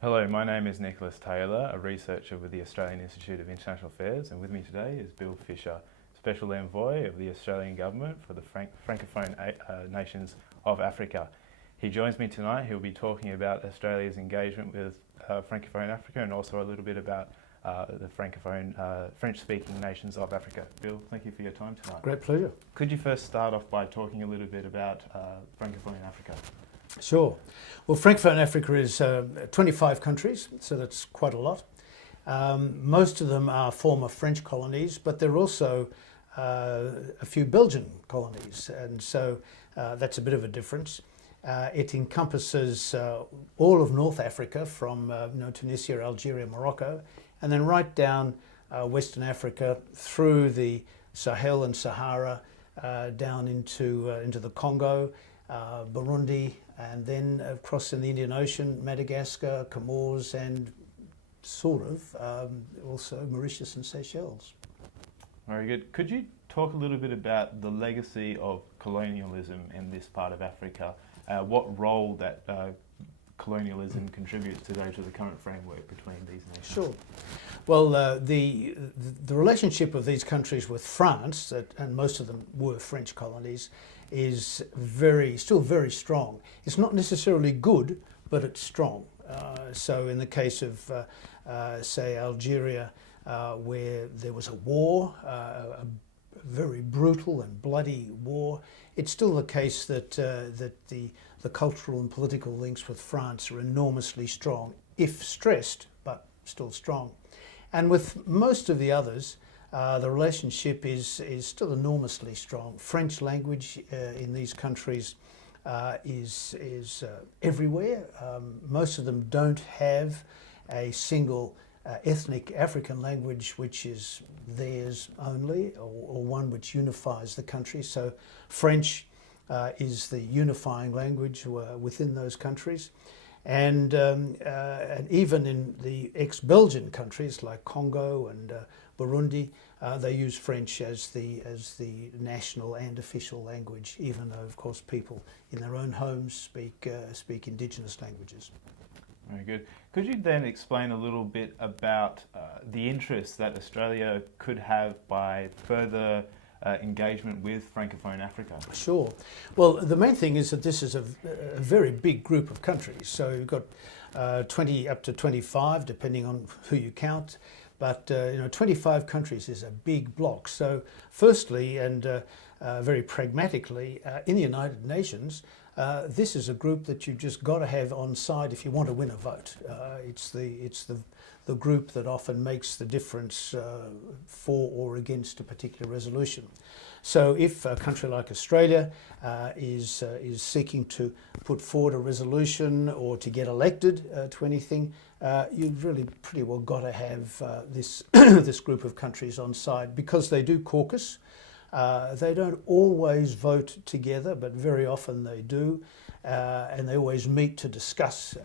Hello, my name is Nicholas Taylor, a researcher with the Australian Institute of International Affairs, and with me today is Bill Fisher, Special Envoy of the Australian Government for the Francophone nations of Africa. He joins me tonight. He'll be talking about Australia's engagement with Francophone Africa and also a little bit about the Francophone French-speaking nations of Africa. Bill, thank you for your time tonight. Great pleasure. Could you first start off by talking a little bit about Francophone Africa? Sure. Well, Francophone Africa is 25 countries, so that's quite a lot. Most of them are former French colonies, but there are also a few Belgian colonies, and so that's a bit of a difference. It encompasses all of North Africa from Tunisia, Algeria, Morocco, and then right down Western Africa through the Sahel and Sahara down into the Congo, Burundi, and then across in the Indian Ocean, Madagascar, Comores, and sort of also Mauritius and Seychelles. Very good. Could you talk a little bit about the legacy of colonialism in this part of Africa? What role that colonialism contributes today to the current framework between these nations? Sure. Well, the relationship of these countries with France, and most of them were French colonies, is still very strong. It's not necessarily good, but it's strong. So in the case of, say, Algeria, where there was a war, a very brutal and bloody war, it's still the case that the cultural and political links with France are enormously strong, if stressed, but still strong. And with most of the others, the relationship is still enormously strong. French language in these countries is everywhere. Most of them don't have a single ethnic African language which is theirs only, or one which unifies the country. So French is the unifying language within those countries. And even in the ex-Belgian countries like Congo and Burundi, they use French as the national and official language, even though, of course, people in their own homes speak indigenous languages. Very good. Could you then explain a little bit about the interest that Australia could have by further engagement with Francophone Africa? Sure. Well, the main thing is that this is a very big group of countries. So you've got 20 up to 25, depending on who you count. But 25 countries is a big block. So firstly, and very pragmatically, in the United Nations, this is a group that you've just got to have on side if you want to win a vote. It's the group that often makes the difference for or against a particular resolution. So if a country like Australia is seeking to put forward a resolution or to get elected to anything, you've really pretty well got to have this this group of countries on side, because they do caucus. They don't always vote together, but very often they do, and they always meet to discuss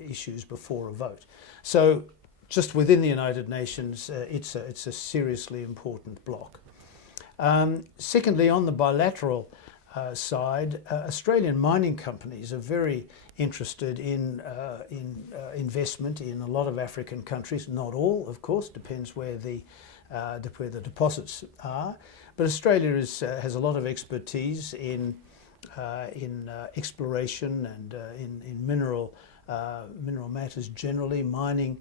issues before a vote. So just within the United Nations, it's a seriously important bloc. Secondly, on the bilateral side, Australian mining companies are very interested in investment in a lot of African countries. Not all, of course, depends where the deposits are. But Australia has a lot of expertise in exploration and in mineral matters generally, mining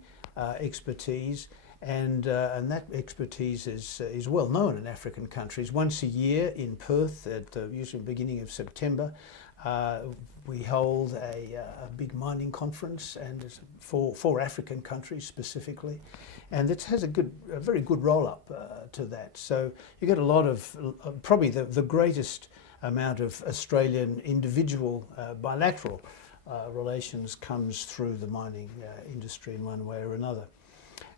expertise, and that expertise is well known in African countries. Once a year in Perth, at usually the beginning of September, we hold a big mining conference, and it's for African countries specifically, and it has a very good roll-up to that. So you get a lot of probably the greatest amount of Australian individual bilateral relations comes through the mining industry in one way or another.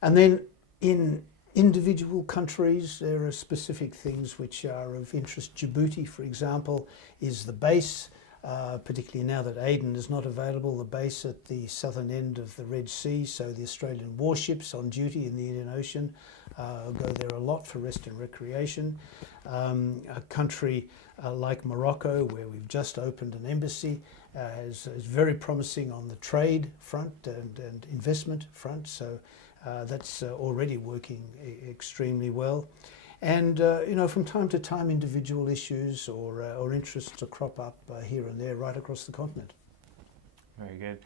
And then in individual countries, there are specific things which are of interest. Djibouti, for example, is the base. Particularly now that Aden is not available, the base at the southern end of the Red Sea, so the Australian warships on duty in the Indian Ocean go there a lot for rest and recreation. A country like Morocco, where we've just opened an embassy, is very promising on the trade front and investment front. So that's already working extremely well. And you know, from time to time, individual issues or interests to crop up here and there right across the continent. Very good.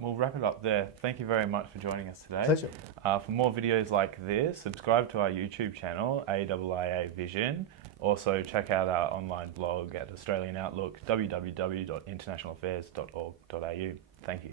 We'll wrap it up there. Thank you very much for joining us today. Pleasure. For more videos like this, subscribe to our YouTube channel, AIIA Vision. Also, check out our online blog at Australian Outlook, www.internationalaffairs.org.au. Thank you.